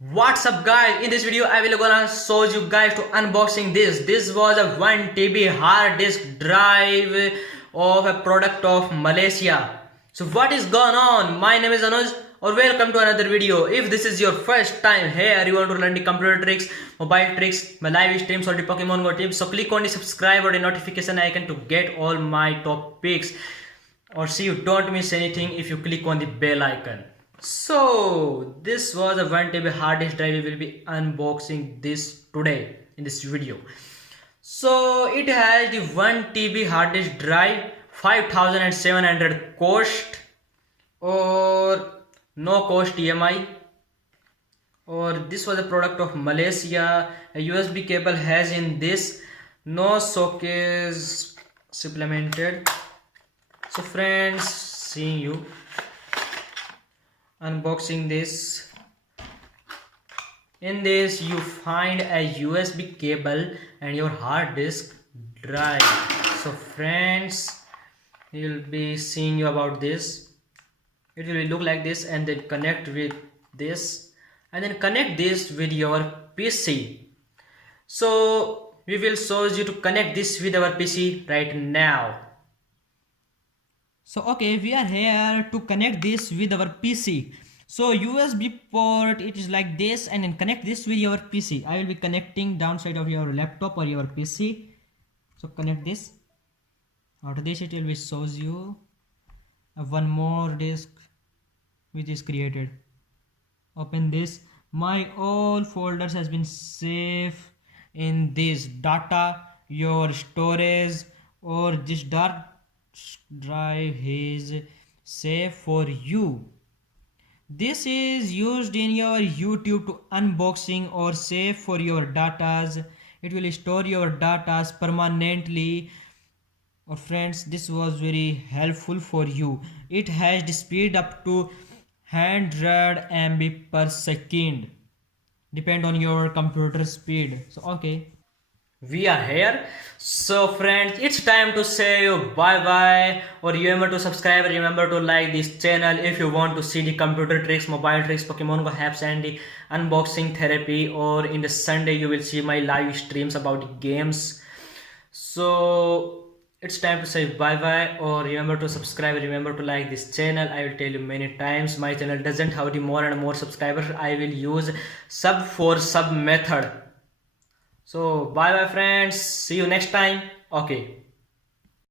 What's up guys, in this video I will gonna show you guys to unboxing this was a 1 TB hard disk drive of a product of Malaysia. So what is going on? My name is Anuj or welcome to another video. If this is your first time here, you want to learn the computer tricks, mobile tricks, my live streams or the Pokemon Go tips, so click on the subscribe or the notification icon to get all my topics, or see you don't miss anything if you click on the bell icon. So this was a 1 TB hard disk drive. We will be unboxing this today in this video. So it has the 1 TB hard disk drive, 5700 cost or no cost EMI, or this was a product of Malaysia. A USB cable has in this, no sockets supplemented. So friends, seeing you unboxing this. In this you find a USB cable and your hard disk drive. So friends, you'll be seeing you about this. It will look like this, and then connect with this, and then connect this with your PC. So we will show you to connect this with our PC right now. So okay, we are here to connect this with our PC. So USB port, it is like this, and then connect this with your PC. I will be connecting downside of your laptop or your PC. So connect this. After this it will be shows you one more disk which is created. Open this. My all folders has been saved in this data, your storage, or this dark drive is safe for you. This is used in your YouTube to unboxing or save for your datas. It will store your datas permanently. Or friends, this was very helpful for you. It has the speed up to 100 MB per second, depend on your computer speed. So okay, we are here. So friends, it's time to say you bye bye, or remember to subscribe, remember to like this channel if you want to see the computer tricks, mobile tricks, Pokemon Go apps and the unboxing therapy, or in the Sunday you will see my live streams about the games. So it's time to say bye bye, or remember to subscribe, remember to like this channel. I will tell you many times, my channel doesn't have the more and more subscribers. I will use sub for sub method. So bye bye friends, see you next time. Okay.